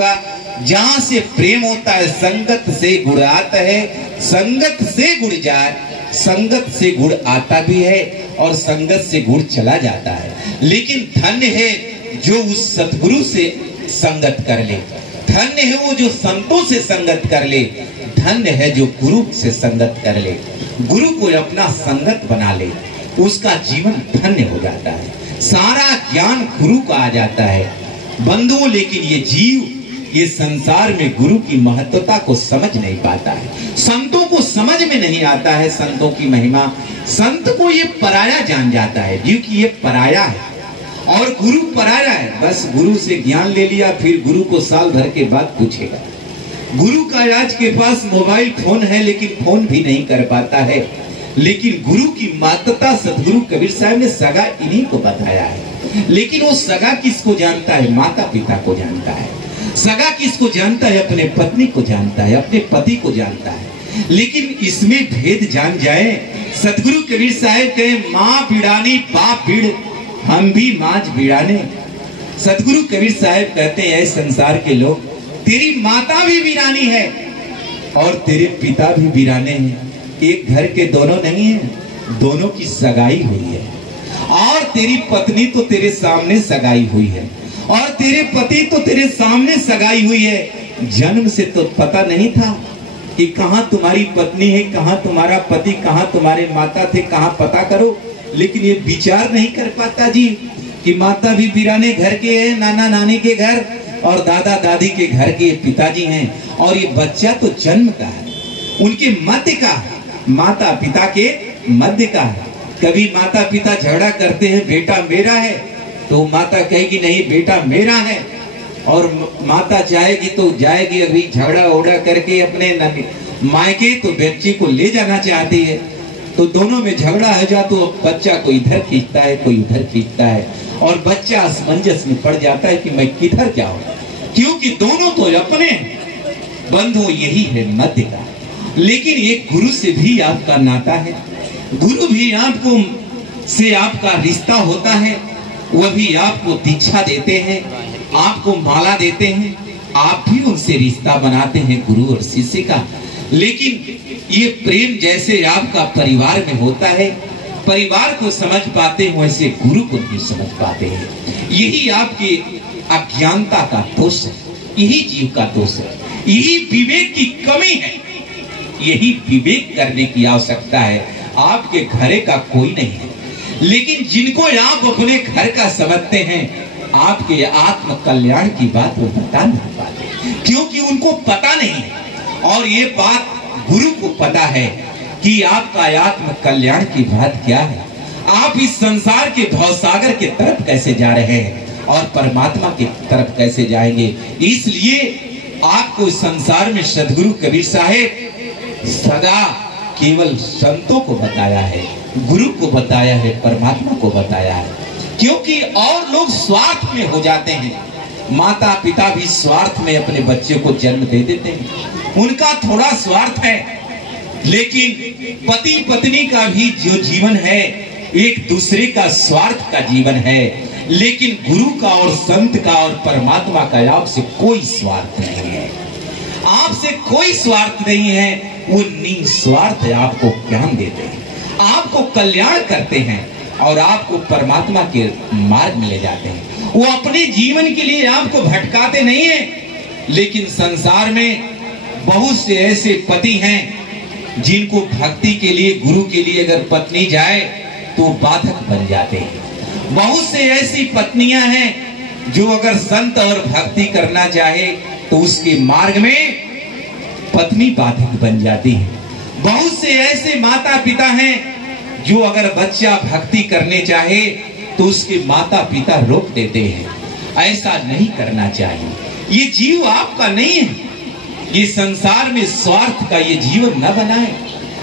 होगा। जहां से प्रेम होता है संगत से गुण आता है, संगत से गुण जाए, संगत से गुण आता भी है और संगत से गुण चला जाता है। लेकिन धन्य है जो उस सतगुरु से संगत कर ले, धन्य है वो जो संतों से संगत कर ले, धन्य है जो गुरु से संगत कर ले, गुरु को अपना संगत बना ले, उसका जीवन धन्य हो जाता है। सारा ज्ञान गुरु का आ जाता है बंधुओं। लेकिन ये जीव ये संसार में गुरु की महत्वता को समझ नहीं पाता है, संतों को समझ में नहीं आता है संतों की महिमा। संत को ये पराया जान जाता है, जीव की ये पराया है और गुरु पराया है। बस गुरु से ज्ञान ले लिया, फिर गुरु को साल भर के बाद पूछेगा। गुरु का आज के पास मोबाइल फोन है लेकिन फोन भी नहीं कर पाता है। लेकिन गुरु की महत्वता सतगुरु कबीर साहब ने सगा इन्हीं को बताया है। लेकिन वो सगा किसको जानता है? माता पिता को जानता है। सगा किसको जानता है? अपने पत्नी को जानता है, अपने पति को जानता है। लेकिन इसमें भेद जान जाए, सतगुरु कबीर साहब कहे माँ बिड़ानी बाप बिड़, हम भी माज बिड़ाने। सतगुरु कबीर साहब कहते हैं संसार के लोग, तेरी माता भी वीरानी है और तेरे पिता भी वीराने हैं। एक घर के दोनों नहीं है, दोनों की सगाई हुई है। और तेरी पत्नी तो तेरे सामने सगाई हुई है और तेरे पति तो तेरे सामने सगाई हुई है। जन्म से तो पता नहीं था कि कहाँ तुम्हारी पत्नी है, कहाँ तुम्हारा पति, कहाँ तुम्हारे माता थे, कहाँ पता करो। लेकिन ये विचार नहीं कर पाता जी कि माता भी वीराने घर के हैं, नाना नानी के घर और दादा दादी के घर के पिताजी हैं। और ये बच्चा तो जन्म का है, उनके मध्य का है, माता पिता के मध्य का है। कभी माता पिता झगड़ा करते हैं, बेटा मेरा है, तो माता कहेगी नहीं बेटा मेरा है। और माता चाहेगी तो जाएगी अभी झगड़ा उगड़ा करके अपने मायके, तो बच्ची को ले जाना चाहती है। तो दोनों में झगड़ा हो जाए तो बच्चा को इधर खींचता है, कोई उधर खींचता है और बच्चा असमंजस में पड़ जाता है कि मैं किधर जाऊं, क्योंकि दोनों तो अपने बंधु, यही है मध्य का। लेकिन एक गुरु से भी आपका नाता है, गुरु भी आपको से आपका रिश्ता होता है। वह भी आपको दीक्षा देते हैं, आपको माला देते हैं, आप भी उनसे रिश्ता बनाते हैं गुरु और शिष्य का। लेकिन ये प्रेम जैसे आपका परिवार में होता है, परिवार को समझ पाते हैं वैसे गुरु को नहीं समझ पाते हैं। यही आपकी अज्ञानता का दोष है, यही जीव का दोष है, यही विवेक की कमी है। यही विवेक करने की आवश्यकता है। आपके घरे का कोई नहीं है, लेकिन जिनको आप अपने घर का समझते हैं, आपके आत्म कल्याण की बात वो बता नहीं पाते, क्योंकि उनको पता नहीं है। और ये बात गुरु को पता है कि आपका आत्म कल्याण की बात क्या है। आप इस संसार के भवसागर के तरफ कैसे जा रहे हैं और परमात्मा की तरफ कैसे जाएंगे। इसलिए आपको इस संसार में सदगुरु कबीर साहेब सदा केवल संतों को बताया है, गुरु को बताया है, परमात्मा को बताया है। क्योंकि और लोग स्वार्थ में हो जाते हैं। माता पिता भी स्वार्थ में अपने बच्चे को जन्म दे देते हैं, उनका थोड़ा स्वार्थ है। लेकिन पति पत्नी का भी जो जीवन है एक दूसरे का स्वार्थ का जीवन है। लेकिन गुरु का और संत का और परमात्मा का आपसे कोई स्वार्थ नहीं है, आपसे कोई स्वार्थ नहीं है। वो निस्वार्थ आपको ज्ञान देते हैं, आपको कल्याण करते हैं और आपको परमात्मा के मार्ग में ले जाते हैं। वो अपने जीवन के लिए आपको भटकाते नहीं हैं। लेकिन संसार में बहुत से ऐसे पति हैं जिनको भक्ति के लिए, गुरु के लिए अगर पत्नी जाए तो बाधक बन जाते हैं। बहुत से ऐसी पत्नियां हैं जो अगर संत और भक्ति करना चाहे तो उसके मार्ग में पत्नी बाधक बन जाती है। बहुत से ऐसे माता पिता हैं जो अगर बच्चा भक्ति करने चाहे तो उसके माता पिता रोक देते हैं। ऐसा नहीं करना चाहिए। ये जीव आपका नहीं है, ये संसार में स्वार्थ का ये जीवन न बनाए।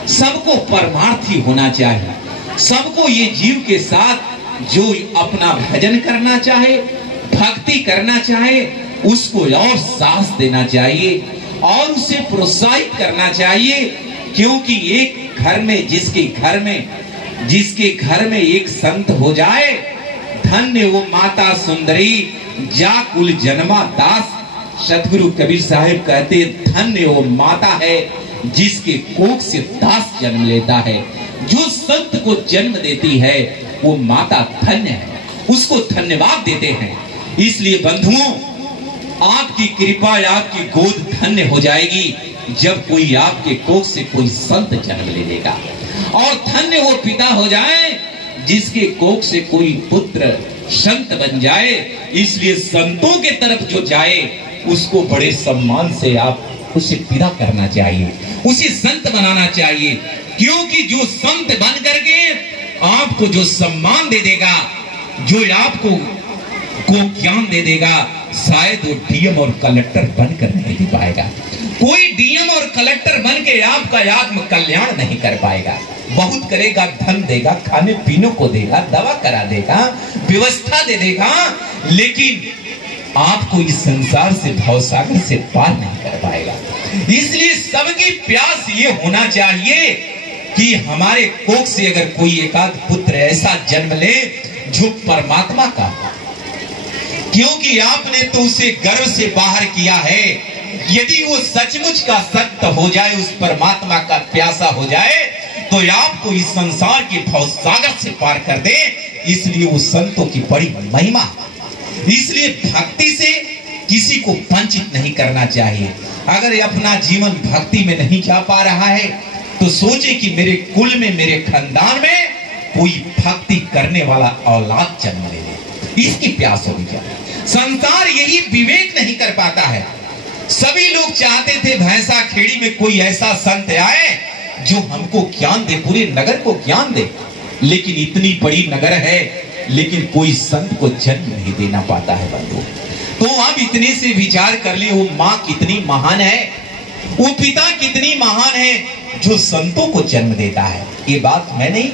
सबको परमार्थी होना चाहिए। सबको ये जीव के साथ जो अपना भजन करना चाहे, भक्ति करना चाहे, उसको और साहस देना चाहिए और उसे प्रोत्साहित करना चाहिए। क्योंकि एक घर में जिसके घर में एक संत हो जाए, धन्य वो माता सुंदरी जा कुल जन्मा दास। सतगुरु कबीर साहब कहते, धन्य वो माता है जिसके कोख से दास जन्म लेता है। जो संत को जन्म देती है वो माता धन्य है, उसको धन्यवाद देते हैं। इसलिए बंधुओं, आपकी कृपा, आपकी गोद धन्य हो जाएगी जब कोई आपके कोख से कोई संत जन्म ले लेगा। और धन्य वो पिता हो जाए जिसके कोख से कोई पुत्र संत बन जाए। इसलिए संतों के तरफ जो जाए उसको बड़े सम्मान से आप उसे पिता करना चाहिए, उसे संत बनाना चाहिए। क्योंकि जो संत बन करके आपको जो सम्मान दे देगा, जो आपको ज्ञान दे देगा, शायद वो डीएम और कलेक्टर बनकर नहीं दे पाएगा। कोई डीएम और कलेक्टर बन के आपका आत्म कल्याण नहीं कर पाएगा। बहुत करेगा, धन देगा, खाने पीने को देगा, दवा करा देगा, व्यवस्था दे देगा, लेकिन आपको इस संसार से, भवसागर से पार नहीं कर पाएगा। इसलिए सबकी प्यास ये होना चाहिए कि हमारे कोख से अगर कोई एकाध पुत्र ऐसा जन्म ले जो परमात्मा का, क्योंकि आपने तो उसे गर्भ से बाहर किया है। यदि वो सचमुच का सत्य हो जाए, उस परमात्मा का प्यासा हो जाए, तो आपको इस संसार के भवसागर से पार कर दे। इसलिए वो संतों की बड़ी महिमा। इसलिए भक्ति से किसी को वंचित नहीं करना चाहिए। अगर अपना जीवन भक्ति में नहीं जा पा रहा है तो सोचे कि मेरे कुल में, मेरे खानदान में कोई भक्ति करने वाला औलाद जन्म ले ले, इसकी प्यास होनी चाहिए। संसार यही विवेक नहीं कर पाता है। सभी लोग चाहते थे भैंसा खेड़ी में कोई ऐसा संत आए जो हमको ज्ञान दे, पूरे नगर को ज्ञान दे। लेकिन इतनी बड़ी नगर है, लेकिन कोई संत को जन्म नहीं देना पाता है बंधु। तो आप इतने से विचार कर ले, वो माँ कितनी महान है, वो पिता कितनी महान है जो संतों को जन्म देता है। ये बात मैं नहीं,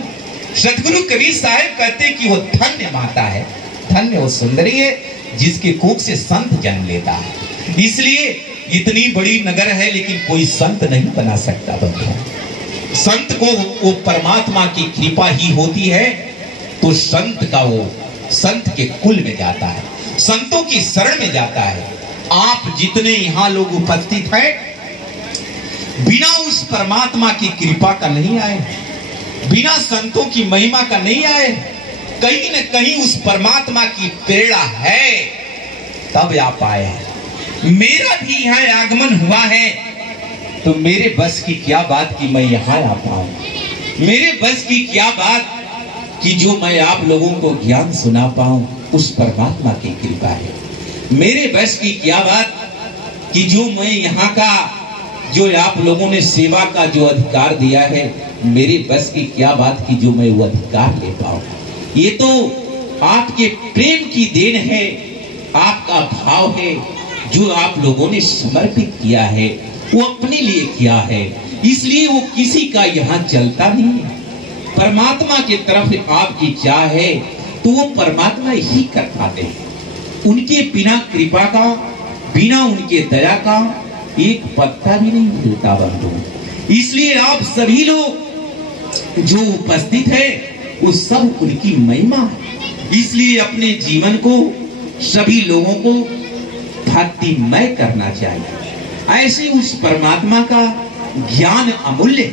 सतगुरु कबीर साहब कहते कि वो धन्य माता है, धन्य वो सुंदरी है जिसके कोख से संत जन्म लेता है। इसलिए इतनी बड़ी नगर है लेकिन कोई संत नहीं बना सकता बंधु। संत को वो परमात्मा की कृपा ही होती है, तो संत का वो संत के कुल में जाता है, संतों की शरण में जाता है। आप जितने यहाँ लोग उपस्थित हैं, बिना उस परमात्मा की कृपा का नहीं आए, बिना संतों की महिमा का नहीं आए। कहीं न कहीं उस परमात्मा की प्रेरणा है, तब आप आए हैं। मेरा भी यहाँ आगमन हुआ है, तो मेरे बस की क्या बात कि मैं यहाँ आ पाऊं, मेरे बस की क्या बात कि जो मैं आप लोगों को ज्ञान सुना पाऊं, उस परमात्मा की कृपा है। मेरे बस की क्या बात कि जो मैं यहाँ का, जो आप लोगों ने सेवा का जो अधिकार दिया है, मेरे बस की क्या बात कि जो मैं वो अधिकार ले पाऊं। ये तो आपके प्रेम की देन है, आपका भाव है, जो आप लोगों ने समर्पित किया है, वो अपने लिए किया है। इसलिए वो किसी का यहाँ चलता नहीं है। परमात्मा की तरफ आपकी चाह है तो वो परमात्मा ही कर पाते हैं। उनके बिना कृपा का, बिना उनके दया का एक पत्ता भी नहीं हिलता बंधु। इसलिए आप सभी लोग जो उपस्थित है वो सब उनकी महिमा है। इसलिए अपने जीवन को सभी लोगों को भक्तिमय करना चाहिए। ऐसे उस परमात्मा का ज्ञान अमूल्य,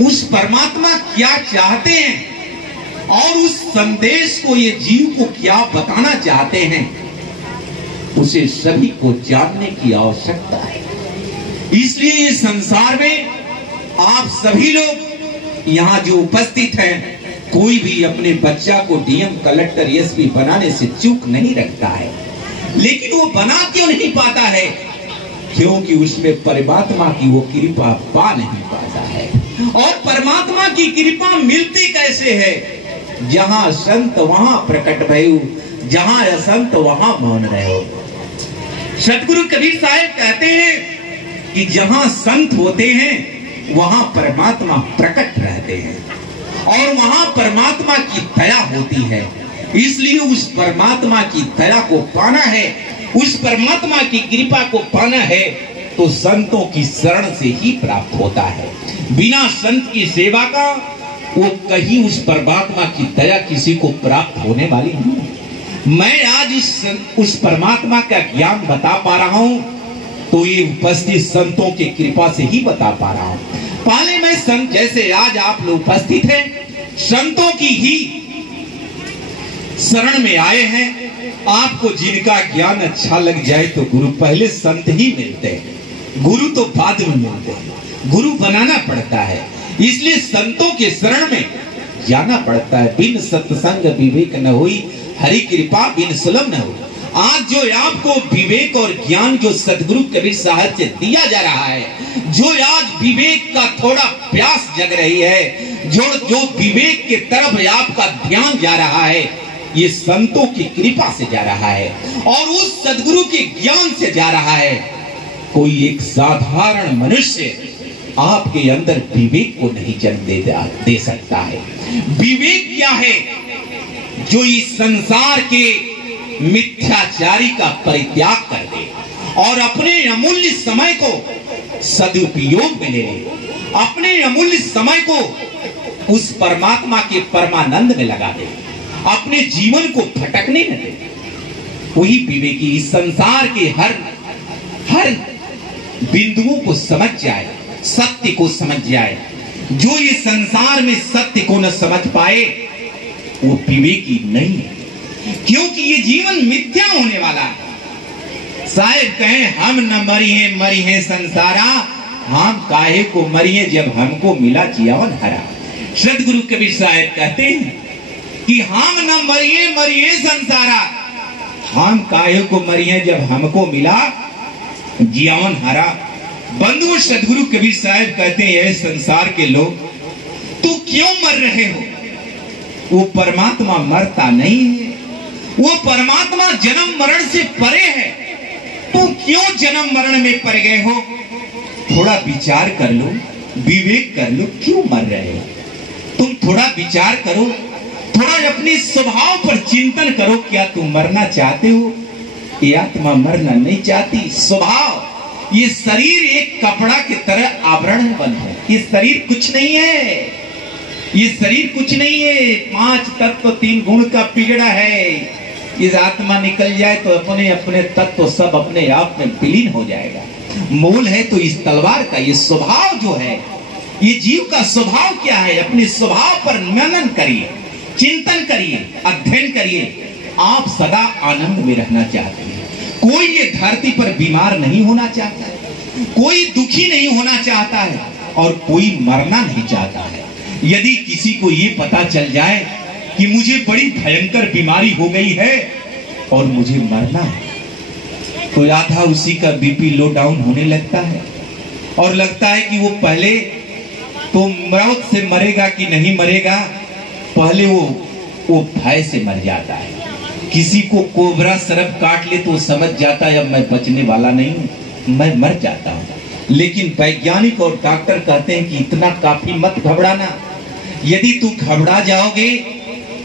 उस परमात्मा क्या चाहते हैं और उस संदेश को ये जीव को क्या बताना चाहते हैं, उसे सभी को जानने की आवश्यकता है। इसलिए इस संसार में आप सभी लोग यहाँ जो उपस्थित हैं, कोई भी अपने बच्चा को डीएम, कलेक्टर, एसपी बनाने से चूक नहीं रखता है। लेकिन वो बना क्यों नहीं पाता है? क्योंकि उसमें परमात्मा की वो कृपा पा नहीं पाता है। और परमात्मा की कृपा मिलती कैसे है? जहां संत वहां प्रकट भयो, जहां असंत वहां मौन रहो। सतगुरु कबीर साहब कहते हैं कि जहां संत होते हैं वहां परमात्मा प्रकट रहते हैं और वहां परमात्मा की दया होती है। इसलिए उस परमात्मा की दया को पाना है, उस परमात्मा की कृपा को पाना है, तो संतों की शरण से ही प्राप्त होता है। बिना संत की सेवा का वो कहीं उस परमात्मा की दया किसी को प्राप्त होने वाली नहीं। मैं आज उस परमात्मा का ज्ञान बता पा रहा हूं तो ये उपस्थित संतों की कृपा से ही बता पा रहा हूं। पहले मैं संत, जैसे आज आप लोग उपस्थित हैं, संतों की ही शरण में आए हैं। आपको जिनका ज्ञान अच्छा लग जाए तो गुरु पहले संत ही मिलते हैं, गुरु तो बाद में मिलते हैं। गुरु बनाना पड़ता है, इसलिए संतों के शरण में जाना पड़ता है। बिन सत्संग विवेक न हुई, हरि कृपा बिन सुलभ न हुई। आज जो आपको विवेक और ज्ञान जो सदगुरु कबीर साहब से दिया जा रहा है, जो आज विवेक का थोड़ा प्यास जग रही है, जो विवेक के तरफ आपका ध्यान जा रहा है, ये संतों की कृपा से जा रहा है और उस सदगुरु के ज्ञान से जा रहा है। कोई एक साधारण मनुष्य आपके अंदर विवेक को नहीं जन्म दे सकता है। विवेक क्या है? जो इस संसार के मिथ्याचारी का परित्याग कर दे और अपने अमूल्य समय को सदुपयोग में ले ले, अपने अमूल्य समय को उस परमात्मा के परमानंद में लगा दे, अपने जीवन को भटकने न दे। वही विवेकी इस संसार के हर बिंदुओं को समझ जाए, सत्य को समझ जाए। जो ये संसार में सत्य को न समझ पाए वो विवेकी नहीं है, क्योंकि ये जीवन मिथ्या होने वाला है। साहेब कहें हम न मरी है संसारा, हम काहे को मरिए जब हमको मिला जीवन हरा। सदगुरु कबीर साहब कहते हैं कि हम न मरिए संसारा, हम काहे को मरिए जब हमको मिला जीवन हरा। बंधु सदगुरु कबीर साहब कहते हैं, संसार के लोग तू क्यों मर रहे हो? वो परमात्मा मरता नहीं है, वो परमात्मा जन्म मरण से परे है। तुम क्यों जन्म मरण में पड़ गए हो? थोड़ा विचार कर लो, विवेक कर लो, क्यों मर रहे हो? तुम थोड़ा विचार करो, थोड़ा अपने स्वभाव पर चिंतन करो। क्या तुम मरना चाहते हो? ये आत्मा मरना नहीं चाहती। स्वभाव, ये शरीर एक कपड़ा की तरह आवरण बंद है। ये शरीर कुछ नहीं है, ये शरीर कुछ नहीं है। 5 तत्व 3 गुण का पिजड़ा है। इस आत्मा निकल जाए तो अपने अपने तत्व सब अपने आप में विलीन हो जाएगा। मूल है तो इस तलवार का ये स्वभाव जो है, ये जीव का स्वभाव क्या है? अपने स्वभाव पर मनन करिए, चिंतन करिए, अध्ययन करिए। आप सदा आनंद में रहना चाहते हैं। कोई ये धरती पर बीमार नहीं होना चाहता है, कोई दुखी नहीं होना चाहता है और कोई मरना नहीं चाहता है। यदि किसी को ये पता चल जाए कि मुझे बड़ी भयंकर बीमारी हो गई है और मुझे मरना है, तो आधा उसी का बीपी लो डाउन होने लगता है और लगता है कि वो पहले तो मौत से मरेगा कि नहीं मरेगा, पहले वो भय से मर जाता है। किसी को कोबरा सर्प काट ले तो समझ जाता है अब मैं बचने वाला नहीं हूं, मैं मर जाता हूं। लेकिन वैज्ञानिक और डॉक्टर कहते हैं कि इतना काफी मत घबराना। यदि तू घबरा जाओगे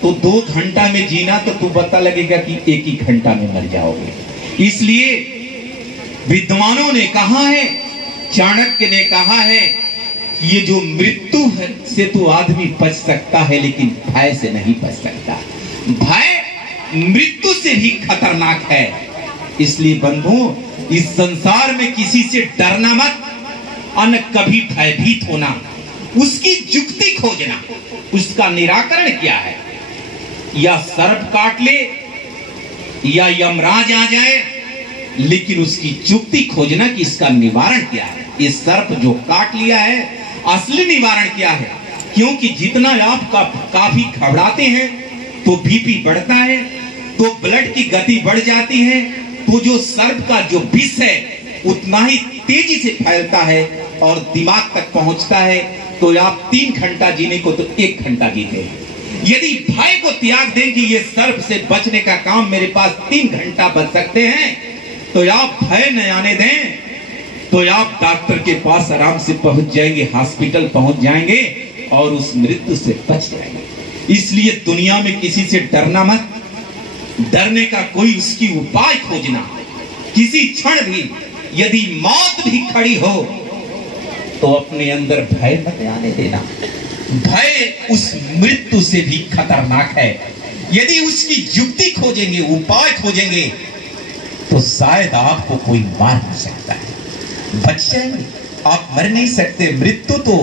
तो 2 घंटा में जीना तो तू पता लगेगा कि 1 ही घंटा में मर जाओगे। इसलिए विद्वानों ने कहा है, चाणक्य ने कहा है, ये जो मृत्यु है से तो आदमी बच सकता है लेकिन भय से नहीं बच सकता। भय मृत्यु से भी खतरनाक है। इसलिए बंधु, इस संसार में किसी से डरना मत, अन कभी भयभीत होना, उसकी जुक्ति खोजना, उसका निराकरण क्या है। या सर्प काट ले या यमराज आ जाए, लेकिन उसकी जुक्ति खोजना कि इसका निवारण क्या है। ये सर्प जो काट लिया है, असली निवारण क्या है? क्योंकि जितना आप काफी घबराते हैं तो बीपी बढ़ता है, तो ब्लड की गति बढ़ जाती है, तो जो सर्प का जो विष है उतना ही तेजी से फैलता है और दिमाग तक पहुंचता है। तो आप 3 घंटा जीने को तो 1 घंटा जीते हैं। यदि भय को त्याग दें कि ये सर्प से बचने का काम मेरे पास 3 घंटा बच सकते हैं, तो आप भय न आने दें, तो आप डॉक्टर के पास आराम से पहुंच जाएंगे, हॉस्पिटल पहुंच जाएंगे और उस मृत्यु से बच जाएंगे। इसलिए दुनिया में किसी से डरना मत, डरने का कोई उसकी उपाय खोजना। किसी क्षण भी यदि मौत भी खड़ी हो तो अपने अंदर भय मत आने देना। भय उस मृत्यु से भी खतरनाक है। यदि उसकी युक्ति खोजेंगे, उपाय खोजेंगे, तो शायद आपको कोई मार नहीं सकता है। बच्चन, आप मर नहीं सकते। मृत्यु तो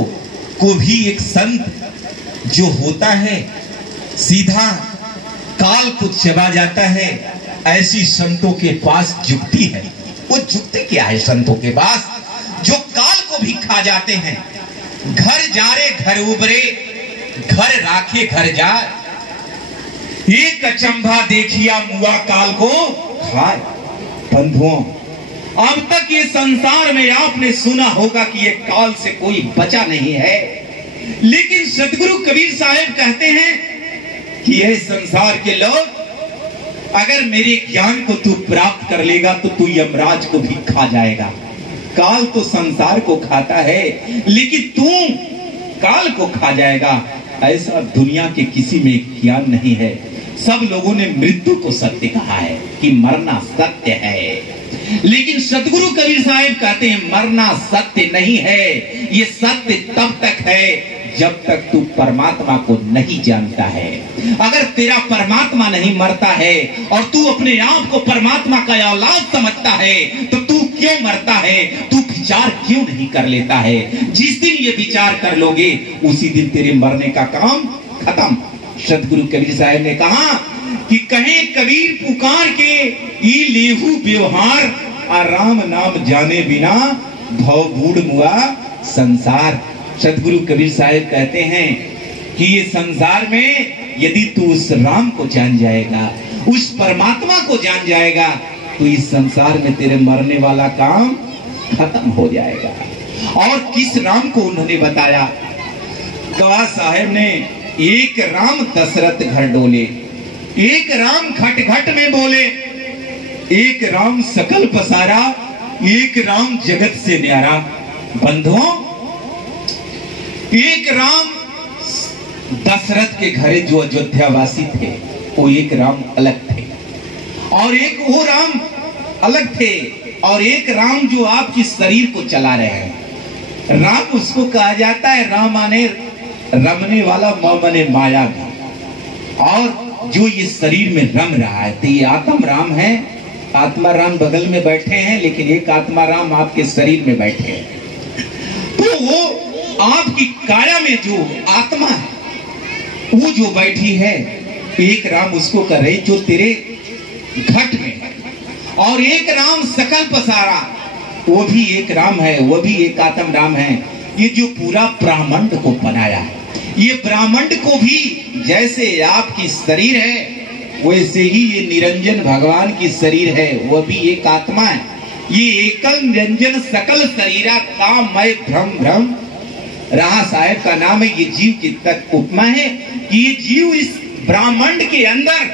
को भी एक संत जो होता है सीधा काल को चबा जाता है, ऐसी संतों के पास जुक्ति है। वो जुक्ति क्या है संतों के पास? जो काल को भी खा जाते हैं। घर जा रे घर उबरे, घर राखे घर जा, एक अचंभा देखिया मुआ काल को खाए। बंधुओं, अब तक ये संसार में आपने सुना होगा कि ये काल से कोई बचा नहीं है, लेकिन सदगुरु कबीर साहब कहते हैं कि ये संसार के लोग, अगर मेरे ज्ञान को तू प्राप्त कर लेगा तो तू यमराज को भी खा जाएगा। काल तो संसार को खाता है, लेकिन तू काल को खा जाएगा, ऐसा दुनिया के किसी में ज्ञान नहीं है। सब लोगों ने मृत्यु को सत्य कहा है कि मरना सत्य है, लेकिन सतगुरु कबीर साहब कहते हैं मरना सत्य नहीं है। ये सत्य तब तक है जब तक तू परमात्मा को नहीं जानता है। अगर तेरा परमात्मा नहीं मरता है और तू अपने आप को परमात्मा का औलाद समझता है, तो तू क्यों मरता है? तू विचार क्यों नहीं कर लेता है? जिस दिन ये विचार कर लोगे उसी दिन तेरे मरने का काम खत्म। सतगुरु कबीर साहब ने कहा कि कहे कबीर पुकार के ई लेहू व्यवहार, आराम नाम जाने बिना भव बूढ़ मुआ संसार। सतगुरु कबीर साहब कहते हैं कि ये संसार में यदि तू उस राम को जान जाएगा, उस परमात्मा को जान जाएगा, तो इस संसार में तेरे मरने वाला काम खत्म हो जाएगा। और किस राम को उन्होंने बताया? कहा साहब ने, एक राम दशरथ घर डोले, एक राम घट घट में बोले, एक राम सकल पसारा, एक राम जगत से न्यारा। बंधुओं, एक राम दशरथ के घरे जो अयोध्यावासी थे, वो एक राम अलग थे, और एक वो राम अलग थे, और एक राम जो आपकी शरीर को चला रहे हैं। राम उसको कहा जाता है, राम माने रमने वाला, माने माया भी, और जो ये शरीर में रम रहा है, तो ये आत्म राम है। आत्मा राम बगल में बैठे हैं, लेकिन एक आत्मा राम आपके शरीर में बैठे हैं। तो वो आपकी काया में जो आत्मा है, वो जो बैठी है, एक राम उसको कर रही जो तेरे घट में है, और एक राम सकल पसारा, वो भी एक राम है, वो भी एक आत्म राम है। ये जो पूरा ब्रह्मांड को बनाया है, ये ब्रह्मांड को भी जैसे आपकी शरीर है, वैसे ही ये निरंजन भगवान की शरीर है, वो भी एक आत्मा है। ये एकल निरंजन सकल शरीरा का मैं भ्रम भ्रम रहा साहब का नाम है। ये जीव की तक उपमा है कि ये जीव इस ब्रह्मांड के अंदर